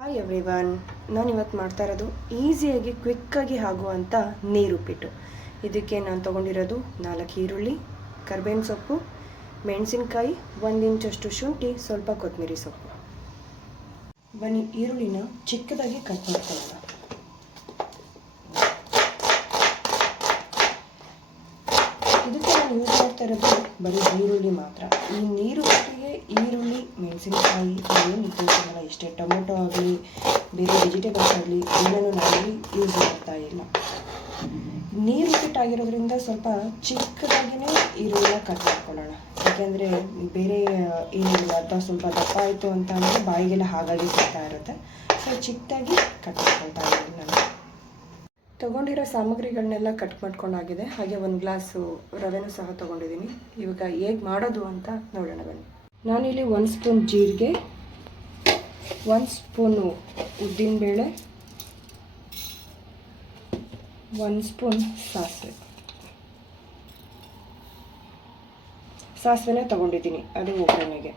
Hi everyone, ನಾನು ಇವತ್ತು ಮಾಡ್ತಾ ಇರೋದು ಈಸಿಯಾಗಿ ಕ್ವಿಕ್ಕಾಗಿ ಆಗುವಂಥ ನೀರುಪ್ಪಿಟ್ಟು. ಇದಕ್ಕೆ ನಾನು ತೊಗೊಂಡಿರೋದು 4 ಈರುಳ್ಳಿ, ಕರ್ಬೇವಿನ ಸೊಪ್ಪು, ಮೆಣಸಿನ್ಕಾಯಿ, 1 ಇಂಚಷ್ಟು ಶುಂಠಿ, ಸ್ವಲ್ಪ ಕೊತ್ತಂಬರಿ ಸೊಪ್ಪು. ಬನ್ನಿ ಈರುಳ್ಳಿನ ಚಿಕ್ಕದಾಗಿ ಕಟ್ ಮಾಡ್ಕೊಳ್ಳೋಣ. ಇದಕ್ಕೆ ನಾನು ಯೂಸ್ ಮಾಡ್ತಾ ಇರೋದು ಬರೀ ಈರುಳ್ಳಿ ಮಾತ್ರ. ಈ ನೀರುಪ್ಪಿಟ್ಟಿಗೆ ಈರುಳ್ಳಿ, ಮೆಣಸಿನಕಾಯಿ ಏನು ಇಟ್ಟಿರ್ತೀವಲ್ಲ, ಇಷ್ಟೇ ಟೊಮೆಟೊ ಆಗಲಿ ಬೇರೆ ವೆಜಿಟೇಬಲ್ಸ್ ಆಗಲಿ ಎಲ್ಲನೂ ನಾವಿಲ್ಲಿ ಯೂಸ್ ಮಾಡ್ತಾ ಇಲ್ಲ. ನೀರುಪ್ಪಿಟ್ಟಾಗಿರೋದ್ರಿಂದ ಸ್ವಲ್ಪ ಚಿಕ್ಕದಾಗಿಯೇ ಈರುಳ್ಳಿನ ಕಟ್ ಮಾಡ್ಕೊಳ್ಳೋಣ. ಯಾಕೆಂದರೆ ಬೇರೆ ಏನಿಲ್ಲ ಅಥವಾ ಸ್ವಲ್ಪ ದಪ್ಪ ಆಯಿತು ಅಂತ ಅಂದರೆ ಬಾಯಿಗೆಲ್ಲ ಹಾಗಾಗಿ ಸಿಗ್ತಾ ಇರುತ್ತೆ. ಸೊ ಚಿಕ್ಕದಾಗಿ ಕಟ್ ಮಾಡ್ಕೊಳ್ತಾ ಇದ್ದೀನಿ. ನಾನು ತೊಗೊಂಡಿರೋ ಸಾಮಗ್ರಿಗಳನ್ನೆಲ್ಲ ಕಟ್ ಮಾಡ್ಕೊಂಡಾಗಿದೆ. ಹಾಗೆ 1 ಗ್ಲಾಸು ರವೆನೂ ಸಹ ತೊಗೊಂಡಿದ್ದೀನಿ. ಇವಾಗ ಹೇಗೆ ಮಾಡೋದು ಅಂತ ನೋಡೋಣ ಬನ್ನಿ. ನಾನಿಲ್ಲಿ 1 ಸ್ಪೂನ್ ಜೀರಿಗೆ, 1 ಸ್ಪೂನು ಉದ್ದಿನಬೇಳೆ, 1 ಸ್ಪೂನ್ ಸಾಸಿವೆನೇ ತೊಗೊಂಡಿದ್ದೀನಿ, ಅದು ಒಗ್ಗರಣೆಗೆ.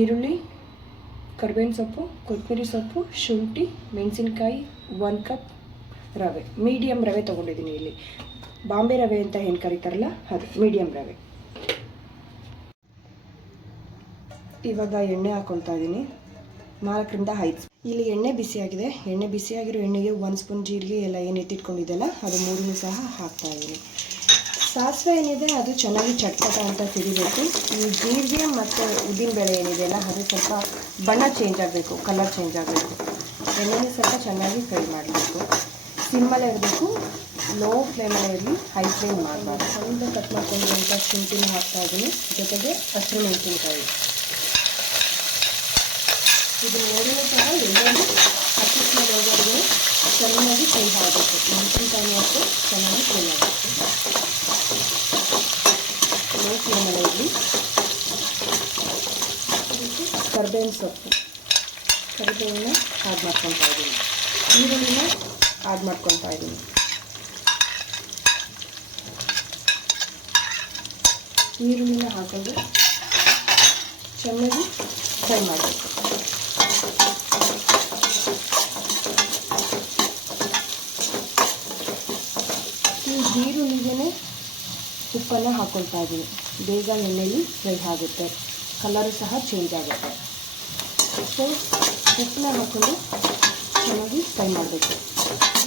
ಈರುಳ್ಳಿ, ಕರ್ಬೇವಿನ ಸೊಪ್ಪು, ಕೊತ್ತಂಬರಿ ಸೊಪ್ಪು, ಶುಂಠಿ, ಮೆಣಸಿನ್ಕಾಯಿ, 1 ಕಪ್ ರವೆ, ಮೀಡಿಯಮ್ ರವೆ ತೊಗೊಂಡಿದ್ದೀನಿ. ಇಲ್ಲಿ ಬಾಂಬೆ ರವೆ ಅಂತ ಏನು ಕರೀತಾರಲ್ಲ ಅದು ಮೀಡಿಯಮ್ ರವೆ. ಇವಾಗ ಎಣ್ಣೆ ಹಾಕ್ಕೊಳ್ತಾ ಇದ್ದೀನಿ, 4 ರಿಂದ 5 ಸ್ಪೂನ್. ಇಲ್ಲಿ ಎಣ್ಣೆ ಬಿಸಿಯಾಗಿದೆ. ಎಣ್ಣೆ ಬಿಸಿಯಾಗಿರೋ ಎಣ್ಣೆಗೆ 1 ಸ್ಪೂನ್ ಜೀರಿಗೆ ಎಲ್ಲ ಏನು ಎತ್ತಿಟ್ಕೊಂಡಿದ್ದೆಲ್ಲ ಅದು 3 ಸಹ ಹಾಕ್ತಾ ಇದ್ದೀನಿ. ಸಾಸಿವೆ ಏನಿದೆ ಅದು ಚೆನ್ನಾಗಿ ಚಟ್ಪಟ ಅಂತ ಸಿಡಿಬೇಕು. ಈ ಜೀರಿಗೆ ಮತ್ತು ಉದ್ದಿನಬೇಳೆ ಏನಿದೆಯಲ್ಲ ಅದು ಸ್ವಲ್ಪ ಬಣ್ಣ ಚೇಂಜ್ ಆಗಬೇಕು, ಕಲರ್ ಚೇಂಜ್ ಆಗಬೇಕು. ಎಣ್ಣೆನೇ ಸ್ವಲ್ಪ ಚೆನ್ನಾಗಿ ಫ್ರೈ ಮಾಡಬೇಕು. ಸಿಮ್ಮಲ್ಲೇ ಇರಬೇಕು, ಲೋ ಫ್ಲೇಮಲ್ಲೇ ಇರಲಿ, ಹೈ ಫ್ಲೇಮ್ ಮಾಡಬಾರ್ದು. ಸಣ್ಣ ಕಟ್ ಮಾಡ್ಕೊಂಡಿರುವಂಥ ಶುಂಠಿನ ಹಾಕ್ತಾ ಇದ್ದೀನಿ, ಜೊತೆಗೆ ಹಸಿರು ಮೆಣಸಿನಕಾಯಿ. ಇದು ಎರಡೂ ಸಹ ಎಲ್ಲರೂ ಹಸಿ ಸ್ಮೆಲ್ ಹೋಗೋರಿಗೆ ಚೆನ್ನಾಗಿ ಫ್ರೈ ಆಗಬೇಕು. ಮೆಣಸಿನಕಾಯಿ ಹಾಕಿ ಚೆನ್ನಾಗಿ ಫ್ರೈ ಆಗಬೇಕು. ಲೋ ಫ್ಲೇಮಲ್ಲೇ ಇರಲಿ. ಕರ್ಬೇವಿನ ಸೊಪ್ಪು, ಕರಿಬೇವನ್ನ ಆ್ಯಡ್ ಮಾಡ್ಕೊತಾ ಇದ್ದೀನಿ. ಈರುಳ್ಳಿನ ಆ್ಯಡ್ ಮಾಡ್ಕೊತಾ ಇದ್ದೀನಿ. ಈರುಳ್ಳಿನ ಹಾಕೊಂಡು ಚೆನ್ನಾಗಿ ಫ್ರೈ ಮಾಡಬೇಕು. ಈ ಈರುಳ್ಳಿಗೆ ಉಪ್ಪನ್ನು ಹಾಕ್ಕೊಳ್ತಾ ಇದ್ದೀನಿ. ಬೇಗ ಎಣ್ಣೆಯಲ್ಲಿ ಫ್ರೈ ಆಗುತ್ತೆ, ಕಲರು ಸಹ ಚೇಂಜ್ ಆಗುತ್ತೆ. ಸೊ ಉಪ್ಪನ್ನ ಹಾಕ್ಕೊಂಡು ಚೆನ್ನಾಗಿ ಫ್ರೈ ಮಾಡಬೇಕು.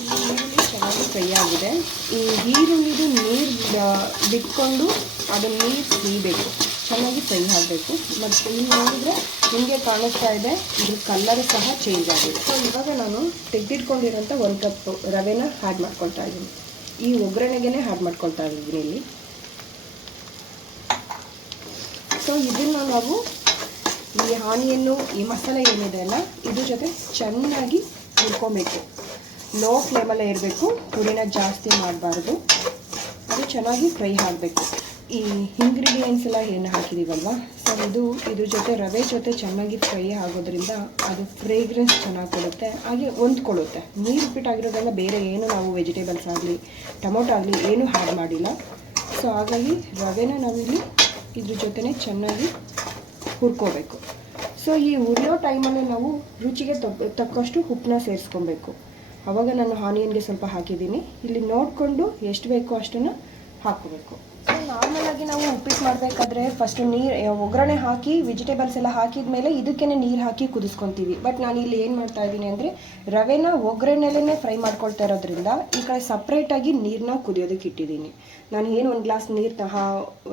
ಈರುಳ್ಳಿ ಚೆನ್ನಾಗಿ ಫ್ರೈ ಆಗಿದೆ. ಈ ಈರುಳ್ಳಿದು ನೀರು ಬಿಟ್ಕೊಂಡು ಅದು ನೀರು ಸಿಗಬೇಕು, ಚೆನ್ನಾಗಿ ಫ್ರೈ ಆಗಬೇಕು. ಮತ್ತು ಇಲ್ಲಿ ನೋಡಿದ್ರೆ ನಿಮಗೆ ಕಾಣಿಸ್ತಾ ಇದೆ, ಇದ್ರ ಕಲರು ಸಹ ಚೇಂಜ್ ಆಗಿದೆ. ಸೊ ಇವಾಗ ನಾನು ತೆಗೆದಿಟ್ಕೊಂಡಿರೋಂಥ 1 ಕಪ್ ರವೆನ ಆ್ಯಡ್ ಮಾಡ್ಕೊಳ್ತಾ ಇದ್ದೀನಿ. ಈ ಒಗ್ಗರಣೆಗೆ ಆ್ಯಡ್ ಮಾಡ್ಕೊಳ್ತಾ ಇದ್ದೀನಿ ಇಲ್ಲಿ. ಸೊ ಇದನ್ನು ನಾವು ಈ ಆನಿಯನ್ನು, ಈ ಮಸಾಲೆ ಏನಿದೆ ಅಲ್ಲ ಇದ್ರ ಜೊತೆ ಚೆನ್ನಾಗಿ ಹುರ್ಕೊಬೇಕು. ಲೋ ಫ್ಲೇಮಲ್ಲೇ ಇರಬೇಕು, ಹುರಿನ ಜಾಸ್ತಿ ಮಾಡಬಾರ್ದು. ಅದು ಚೆನ್ನಾಗಿ ಫ್ರೈ ಆಗಬೇಕು. ಈ ಇಂಗ್ರೀಡಿಯೆಂಟ್ಸ್ ಎಲ್ಲ ಏನು ಹಾಕಿದ್ದೀವಲ್ವ, ಸೊ ಇದ್ರ ಜೊತೆ ರವೆ ಜೊತೆ ಚೆನ್ನಾಗಿ ಫ್ರೈ ಆಗೋದ್ರಿಂದ ಅದು ಫ್ರೇಗ್ರೆನ್ಸ್ ಚೆನ್ನಾಗಿ ಕೊಡುತ್ತೆ, ಹಾಗೆ ಹೊಂದ್ಕೊಳ್ಳುತ್ತೆ. ನೀರುಪ್ಪಿಟ್ಟಾಗಿರೋದ್ರಿಂದ ಬೇರೆ ಏನು ನಾವು ವೆಜಿಟೇಬಲ್ಸ್ ಆಗಲಿ ಟೊಮೊಟೊ ಆಗಲಿ ಏನೂ ಆ್ಯಡ್ ಮಾಡಿಲ್ಲ. ಸೊ ಹಾಗಾಗಿ ರವೆನ ನಾವಿಲ್ಲಿ ಇದ್ರ ಜೊತೆನೇ ಚೆನ್ನಾಗಿ ಹುರ್ಕೋಬೇಕು. ಸೊ ಈ ಹುರಿಯೋ ಟೈಮಲ್ಲಿ ನಾವು ರುಚಿಗೆ ತಕ್ಕಷ್ಟು ಉಪ್ಪನ್ನ ಸೇರಿಸ್ಕೊಬೇಕು. ಆವಾಗ ನಾನು ಆನಿಯನ್ಗೆ ಸ್ವಲ್ಪ ಹಾಕಿದ್ದೀನಿ. ಇಲ್ಲಿ ನೋಡಿಕೊಂಡು ಎಷ್ಟು ಬೇಕೋ ಅಷ್ಟನ್ನು ಹಾಕ್ಕೋಬೇಕು. ಸೊ ನಾರ್ಮಲಾಗಿ ನಾವು ಉಪ್ಪಿಟ್ಟು ಮಾಡಬೇಕಾದ್ರೆ ಫಸ್ಟು ಒಗ್ಗರಣೆ ಹಾಕಿ ವೆಜಿಟೇಬಲ್ಸ್ ಎಲ್ಲ ಹಾಕಿದ ಮೇಲೆ ಇದಕ್ಕೇ ನೀರು ಹಾಕಿ ಕುದಿಸ್ಕೊತೀವಿ. ಬಟ್ ನಾನು ಇಲ್ಲಿ ಏನು ಮಾಡ್ತಾ ಇದ್ದೀನಿ ಅಂದರೆ ರವೆನ ಒಗ್ಗರಣೆಯಲ್ಲೇ ಫ್ರೈ ಮಾಡ್ಕೊಳ್ತಾ ಇರೋದ್ರಿಂದ ಈ ಕಡೆ ಸಪ್ರೇಟಾಗಿ ನೀರನ್ನ ಕುದಿಯೋದಕ್ಕೆ ಇಟ್ಟಿದ್ದೀನಿ. ನಾನು ಏನು 1 ಗ್ಲಾಸ್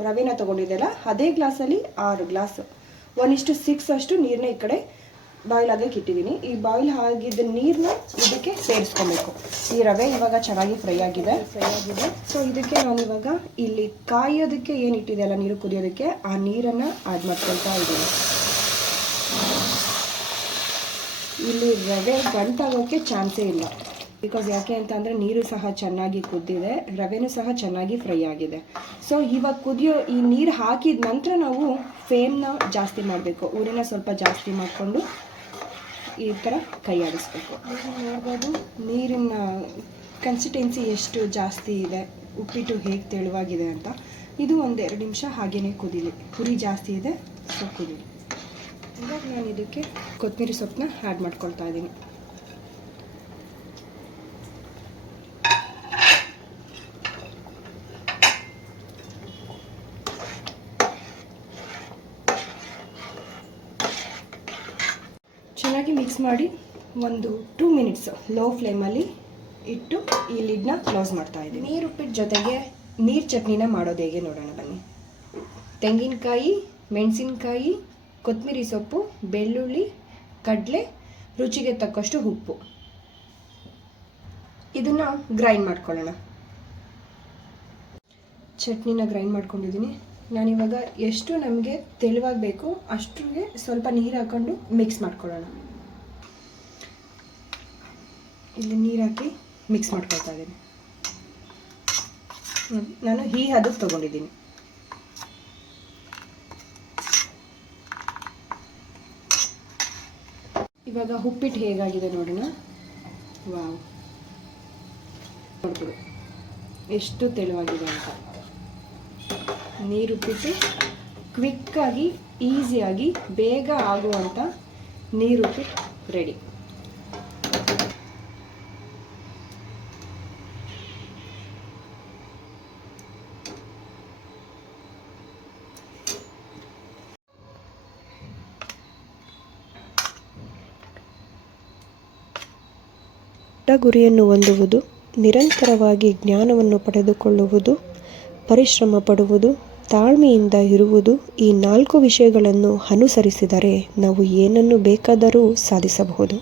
ರವೆನ ತೊಗೊಂಡಿದ್ದೆಲ್ಲ ಅದೇ ಗ್ಲಾಸಲ್ಲಿ 6 ಗ್ಲಾಸ್ 1:6 ಅಷ್ಟು ನೀರನ್ನ ಈ ಕಡೆ ಬಾಯ್ಲ್ ಆಗೋಕ್ಕೆ ಇಟ್ಟಿದ್ದೀನಿ. ಈ ಬಾಯ್ಲ್ ಆಗಿದ್ದ ನೀರನ್ನ ಇದಕ್ಕೆ ಸೇರಿಸ್ಕೊಬೇಕು. ಈ ರವೆ ಇವಾಗ ಚೆನ್ನಾಗಿ ಫ್ರೈ ಆಗಿದೆ. ಸೊ ಇದಕ್ಕೆ ನಾನು ಇವಾಗ ಇಲ್ಲಿ ಕಾಯೋದಕ್ಕೆ ಏನು ಇಟ್ಟಿದೆಯಲ್ಲ ನೀರು ಕುದಿಯೋದಕ್ಕೆ, ಆ ನೀರನ್ನು ಆ್ಯಡ್ ಮಾಡ್ಕೊಳ್ತಾ ಇದ್ದೀನಿ. ಇಲ್ಲಿ ರವೆ ಗಂಟಾಗೋಕ್ಕೆ ಚಾನ್ಸೇ ಇಲ್ಲ. ಬಿಕಾಸ್ ಯಾಕೆ ಅಂತ ಅಂದರೆ ನೀರು ಸಹ ಚೆನ್ನಾಗಿ ಕುದ್ದಿದೆ, ರವೆನೂ ಸಹ ಚೆನ್ನಾಗಿ ಫ್ರೈ ಆಗಿದೆ. ಸೊ ಇವಾಗ ಕುದಿಯೋ ಈ ನೀರು ಹಾಕಿದ ನಂತರ ನಾವು ಫ್ಲೇಮ್ನ ಜಾಸ್ತಿ ಮಾಡಬೇಕು. ಉರಿನ ಸ್ವಲ್ಪ ಜಾಸ್ತಿ ಮಾಡಿಕೊಂಡು ಈ ಥರ ಕೈ ಆಡಿಸ್ಬೇಕು. ನೋಡ್ಬೋದು ನೀರಿನ ಕನ್ಸಿಸ್ಟೆನ್ಸಿ ಎಷ್ಟು ಜಾಸ್ತಿ ಇದೆ, ಉಪ್ಪಿಟ್ಟು ಹೇಗೆ ತೆಳುವಾಗಿದೆ ಅಂತ. ಇದು 1-2 ನಿಮಿಷ ಹಾಗೇನೆ ಕುದೀಲಿ. ಉರಿ ಜಾಸ್ತಿ ಇದೆ, ಸೊ ಕುದೀಲಿ. ಇವಾಗ ನಾನು ಇದಕ್ಕೆ ಕೊತ್ತಂಬರಿ ಸೊಪ್ಪನ್ನ ಆ್ಯಡ್ ಮಾಡ್ಕೊಳ್ತಾ ಇದ್ದೀನಿ. ಚೆನ್ನಾಗಿ ಮಿಕ್ಸ್ ಮಾಡಿ ಒಂದು 2 ಮಿನಿಟ್ಸ್ ಲೋ ಫ್ಲೇಮಲ್ಲಿ ಇಟ್ಟು ಈ ಲಿಡ್ನ ಕ್ಲೋಸ್ ಮಾಡ್ತಾ ಇದ್ದೀನಿ. ನೀರುಪ್ಪಿಟ್ಟು ಜೊತೆಗೆ ನೀರು ಚಟ್ನಿನ ಮಾಡೋದು ಹೇಗೆ ನೋಡೋಣ ಬನ್ನಿ. ತೆಂಗಿನಕಾಯಿ, ಮೆಣಸಿನಕಾಯಿ, ಕೊತ್ತಂಬರಿ ಸೊಪ್ಪು, ಬೆಳ್ಳುಳ್ಳಿ, ಕಡಲೆ, ರುಚಿಗೆ ತಕ್ಕಷ್ಟು ಉಪ್ಪು. ಇದನ್ನು ಗ್ರೈಂಡ್ ಮಾಡ್ಕೊಳ್ಳೋಣ. ಚಟ್ನಿನ ಗ್ರೈಂಡ್ ಮಾಡ್ಕೊಂಡಿದ್ದೀನಿ. ನಾನಿವಾಗ ಎಷ್ಟು ನಮಗೆ ತೆಳುವಾಗಿ ಬೇಕು ಅಷ್ಟಿಗೆ ಸ್ವಲ್ಪ ನೀರು ಹಾಕ್ಕೊಂಡು ಮಿಕ್ಸ್ ಮಾಡ್ಕೊಳ್ಳೋಣ. ಇಲ್ಲಿ ನೀರು ಹಾಕಿ ಮಿಕ್ಸ್ ಮಾಡ್ಕೊಳ್ತಾ ಇದ್ದೀನಿ. ನಾನು ಈ ಹದಕ್ಕೆ ತೊಗೊಂಡಿದ್ದೀನಿ. ಇವಾಗ ಉಪ್ಪಿಟ್ಟು ಹೇಗಾಗಿದೆ ನೋಡೋಣ. ವಾವ್, ನೋಡ್ಬೋದು ಎಷ್ಟು ತೆಳುವಾಗಿದೆ ಅಂತ. ನೀರುಪ್ಪಿಟ್ಟು ಕ್ವಿಕ್ಕಾಗಿ, ಈಸಿಯಾಗಿ, ಬೇಗ ಆಗುವಂಥ ನೀರುಪ್ಪಿಟ್ಟು ರೆಡಿ. ಗುರಿಯನ್ನು ಹೊಂದುವುದು, ನಿರಂತರವಾಗಿ ಜ್ಞಾನವನ್ನು ಪಡೆದುಕೊಳ್ಳುವುದು, ಪರಿಶ್ರಮ ಪಡುವುದು, ತಾಳ್ಮೆಯಿಂದ ಇರುವುದು, ಈ 4 ವಿಷಯಗಳನ್ನು ಅನುಸರಿಸಿದರೆ ನಾವು ಏನನ್ನು ಬೇಕಾದರೂ ಸಾಧಿಸಬಹುದು.